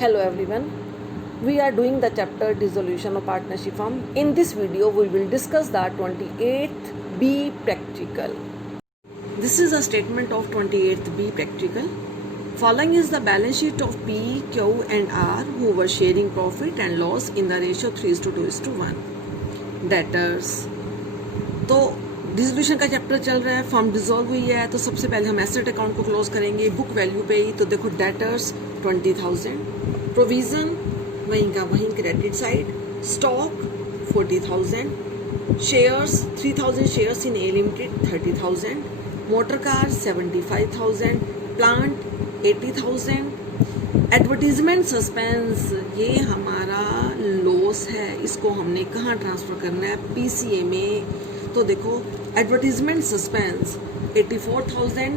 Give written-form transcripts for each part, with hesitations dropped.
Hello everyone. We are doing the chapter dissolution of partnership firm. In this video, we will discuss the 28th B practical. This is a statement of 28th B practical. Following is the balance sheet of P, Q and R who were sharing profit and loss in the ratio 3:2:1. Debtors. तो dissolution का chapter चल रहा है, firm dissolve हुई है, तो सबसे पहले हम एसेट अकाउंट को क्लोज करेंगे बुक वैल्यू पे ही। तो देखो डेटर्स 20,000, प्रोविजन वहीं का वहीं credit side, stock 40,000, shares 3,000 shares in A limited 30,000, motor car 75,000, plant 80,000, advertisement suspense ये हमारा लॉस है, इसको हमने कहाँ ट्रांसफर करना है, पीसीए में। तो देखो एडवर्टीजमेंट सस्पेंस 84,000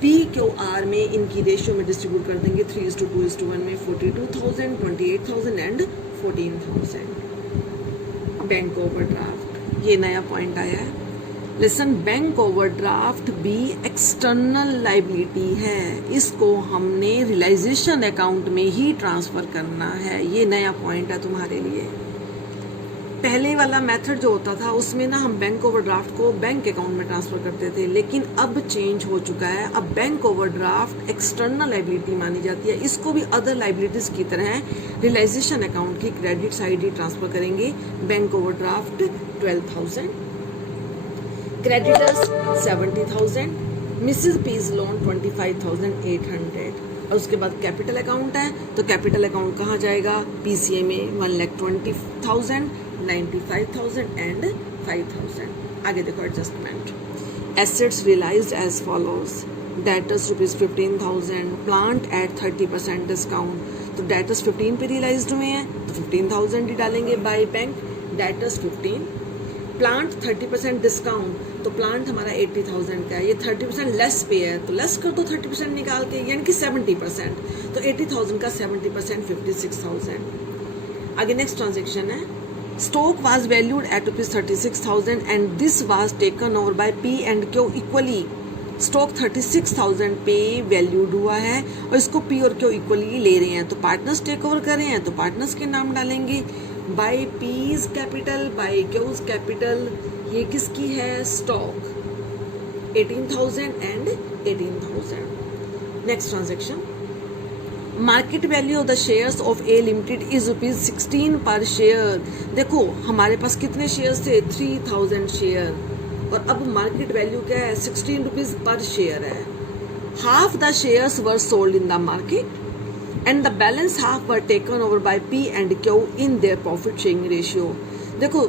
PQR में इनकी रेशियो में डिस्ट्रीब्यूट कर देंगे 3:2:1 में 42,000, 28,000 एंड 14,000। बैंक ओवरड्राफ्ट ये नया पॉइंट आया है। लिसन, बैंक ओवरड्राफ्ट भी एक्सटर्नल लाइबिलिटी है, इसको हमने रियलाइजेशन अकाउंट में ही ट्रांसफर करना है। ये नया पॉइंट है तुम्हारे लिए। पहले वाला मेथड जो होता था उसमें ना हम बैंक ओवरड्राफ्ट को बैंक अकाउंट में ट्रांसफर करते थे, लेकिन अब चेंज हो चुका है। अब बैंक ओवरड्राफ्ट एक्सटर्नल लाइबिलिटी मानी जाती है, इसको भी अदर लाइबिलिटीज की तरह रियलाइजेशन अकाउंट की क्रेडिट साइड ही ट्रांसफर करेंगे। Bank overdraft 12,000, creditors 70,000, Mrs P's loan 25,800। और उसके बाद कैपिटल अकाउंट है, तो कैपिटल अकाउंट कहाँ जाएगा, पीसीए में 1,20,000, 95,000 एंड 5,000। आगे देखो adjustment. Assets realised as follows, debtors ₹15,000, plant at 30% discount. तो डेटर्स 15 पे रियलाइज्ड हुए हैं तो 15,000 ही डालेंगे by bank. Debtors 15, plant 30% discount, तो प्लांट हमारा 80,000 का है, ये 30% लेस पे है, तो लेस कर दो 30% निकाल के, यानी कि 70%। तो 80,000 का 70% 56,000। आगे नेक्स्ट ट्रांजेक्शन है, stock was valued at ₹36,000 and this was taken over by P and Q equally. Stock 36,000 पे वैल्यूड हुआ है और इसको पी और क्यू इक्वली ले रहे हैं, तो पार्टनर्स टेक ओवर कर रहे हैं, तो पार्टनर्स के नाम डालेंगे। By P's capital, by Q's capital, ये किसकी है, stock 18,000 and 18,000। Next transaction, market value of the shares of a limited is ₹16 per share. देखो हमारे पास कितने शेयर्स थे, 3,000 शेयर, और अब मार्केट वैल्यू क्या है, ₹16 पर शेयर है। Half the shares were sold in the market and the balance half were taken over by P and Q in their profit sharing ratio. देखो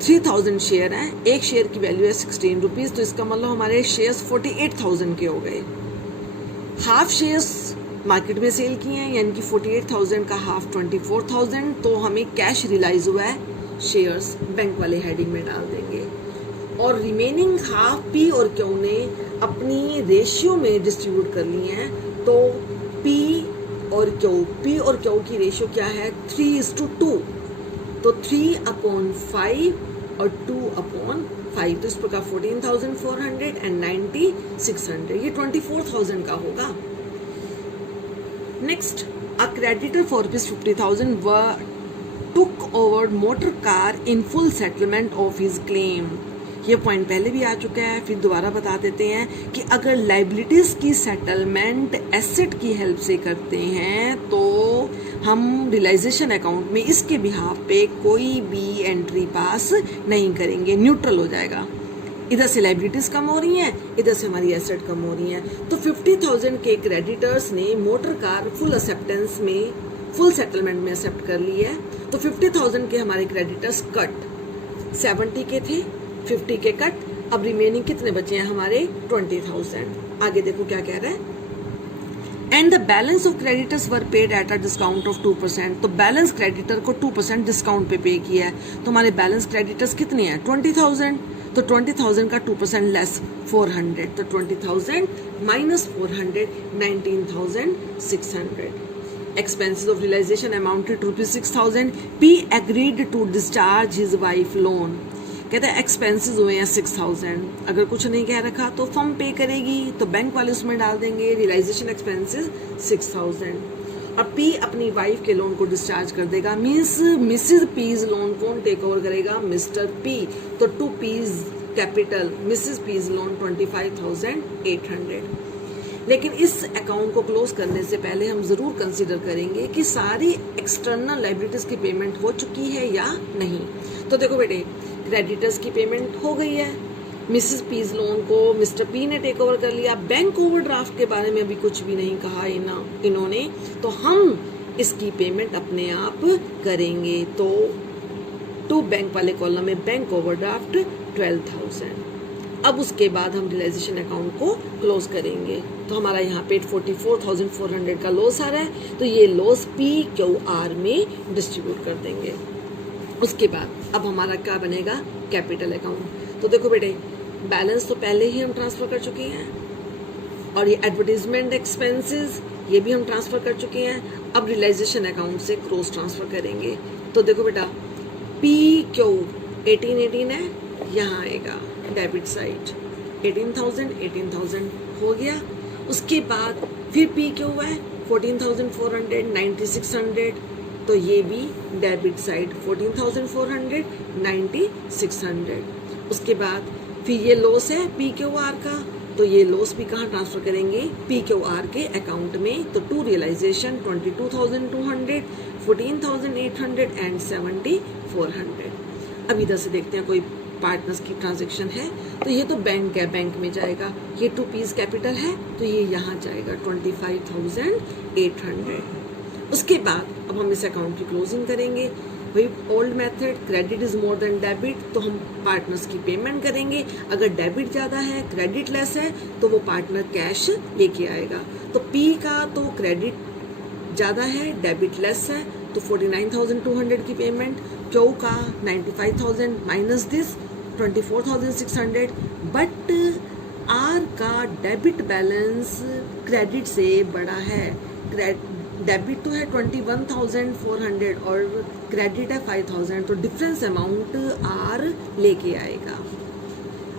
3,000 शेयर हैं, एक share की value है ₹16, तो इसका मतलब हमारे शेयर्स 48,000 के हो गए। हाफ शेयर्स मार्केट में सेल किए हैं, यानी कि 48,000 का हाफ 24,000, तो हमें कैश रियलाइज हुआ है, शेयर्स बैंक वाले हेडिंग में डाल देंगे। और रिमेनिंग हाफ पी और क्यू ने अपनी रेशियो में डिस्ट्रीब्यूट कर लिए हैं, तो पी और क्यू की रेशियो क्या है, 3:2, तो 3/5 और 2/5, तो इस प्रकार 14,400 एंड 90,600, ये 24,000 का होगा। Next, a creditor for ₹50,000 took over motor car in full settlement of his claim. ये पॉइंट पहले भी आ चुका है, फिर दोबारा बता देते हैं कि अगर लाइबिलिटीज की सेटलमेंट एसेट की हेल्प से करते हैं तो हम रियलाइजेशन अकाउंट में इसके बिहाफ पे कोई भी एंट्री पास नहीं करेंगे, न्यूट्रल हो जाएगा। इधर से लाइबिलिटीज कम हो रही हैं, इधर से हमारी एसेट कम हो रही हैं। तो 50,000 के क्रेडिटर्स ने मोटर कार फुल एक्सेप्टेंस में, फुल सेटलमेंट में एक्सेप्ट कर ली है, तो 50,000 के हमारे क्रेडिटर्स कट, 70 के थे 50 के कट, अब रिमेनिंग कितने बचे हैं हमारे 20,000। आगे देखो क्या कह रहा है, and the balance of creditors were paid at a discount of 2%। तो बैलेंस क्रेडिटर को 2% डिस्काउंट पे किया है, तो हमारे बैलेंस क्रेडिटर्स कितने हैं, 20,000, तो 20,000 का 2% लेस 400, तो 20,000 minus 400, 19,600। Expenses of realization amounted to ₹6,000. P agreed to discharge his wife loan. कहते हैं एक्सपेंसेस हुए हैं 6,000, अगर कुछ नहीं कह रखा तो फर्म पे करेगी, तो बैंक वाले उसमें डाल देंगे रियलाइजेशन एक्सपेंसेस 6,000। और पी अपनी वाइफ के लोन को डिस्चार्ज कर देगा, मीन्स मिसिज पीज लोन कौन टेक ओवर करेगा, मिस्टर पी। तो to P's capital Mrs P's loan 25,800। लेकिन इस अकाउंट को क्लोज करने से पहले हम जरूर कंसीडर करेंगे कि सारी एक्सटर्नल लाइबिलिटीज की पेमेंट हो चुकी है या नहीं। तो देखो बेटे, क्रेडिटर्स की पेमेंट हो गई है, मिसिस पीज लोन को मिस्टर पी ने टेक ओवर कर लिया, बैंक ओवरड्राफ्ट के बारे में अभी कुछ भी नहीं कहा इन्होंने, तो हम इसकी पेमेंट अपने आप करेंगे। तो टू बैंक वाले कॉलम में बैंक ओवरड्राफ्ट 12,000। अब उसके बाद हम रियलाइजेशन अकाउंट को क्लोज करेंगे। तो हमारा यहाँ पे 44,400 का लॉस आ रहा है, तो ये लॉस PQR में डिस्ट्रीब्यूट कर देंगे। उसके बाद अब हमारा क्या बनेगा, कैपिटल अकाउंट। तो देखो बेटे, बैलेंस तो पहले ही हम ट्रांसफर कर चुके हैं, और ये एडवर्टीजमेंट एक्सपेंसेस ये भी हम ट्रांसफर कर चुके हैं। अब रियलाइजेशन अकाउंट से क्रॉस ट्रांसफर करेंगे। तो देखो बेटा, PQ 18 है, यहाँ आएगा डेबिट साइड 18,000 हो गया। उसके बाद फिर PQ है 14,400 9600, तो ये भी डेबिट साइड 14,400 9600। उसके बाद फिर ये लॉस है PQR का, तो ये लॉस भी कहाँ ट्रांसफर करेंगे, PQR के अकाउंट में। तो टू रियलाइजेशन 22,200 14,800 एंड 7,400। अब इधर से देखते हैं कोई पार्टनर्स की ट्रांजैक्शन है, तो ये तो बैंक है, बैंक में जाएगा। ये टू पीस कैपिटल है, तो ये यहाँ जाएगा 25,800। उसके बाद अब हम इस अकाउंट की क्लोजिंग करेंगे। भाई old method, credit is more than debit, तो हम पार्टनर्स की पेमेंट करेंगे। अगर डेबिट ज़्यादा है, क्रेडिट लेस है, तो वो पार्टनर कैश लेके आएगा। तो पी का तो क्रेडिट ज़्यादा है, डेबिट लेस है, तो 49,200 की पेमेंट। क्यू का 95,000 माइनस दिस 24,600। बट आर का डेबिट बैलेंस क्रेडिट से बड़ा है। डेबिट तो है 21,400 और क्रेडिट है 5,000, तो डिफरेंस अमाउंट आर लेके आएगा।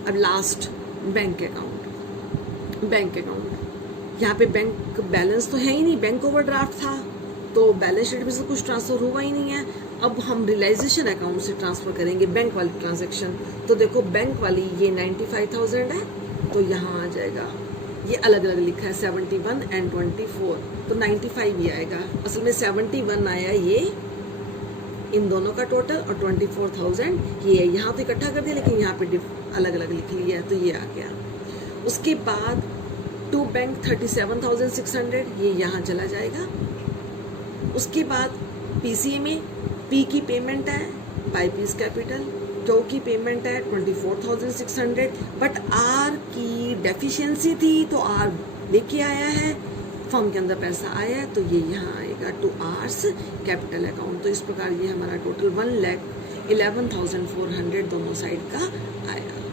अब last bank account. Bank account यहाँ पे बैंक बैलेंस तो है ही नहीं, बैंक ओवरड्राफ्ट था, तो बैलेंस शीट में से कुछ ट्रांसफर हुआ ही नहीं है। अब हम रियलाइजेशन अकाउंट से ट्रांसफर करेंगे बैंक वाली ट्रांजैक्शन। तो देखो, बैंक वाली ये 95,000 है, तो यहाँ आ जाएगा, ये अलग अलग लिखा है 71 एंड 24, तो 95 ही आएगा। असल में 71 आया ये इन दोनों का टोटल, और 24,000 ये है। यहाँ तो इकट्ठा कर दिया, लेकिन यहाँ पे अलग अलग लिख लिया, तो ये आ गया। उसके बाद टू बैंक 37,600, ये यहाँ चला जाएगा। उसके बाद PCA में P की पेमेंट है बाय पीस कैपिटल, क्यू की पेमेंट है 24,600, बट R की डेफिशिएंसी थी, तो R लेके आया है, फर्म के अंदर पैसा आया है, तो ये यहाँ आएगा टू आर्स कैपिटल अकाउंट। तो इस प्रकार ये हमारा टोटल 1,11,400 दोनों साइड का आया।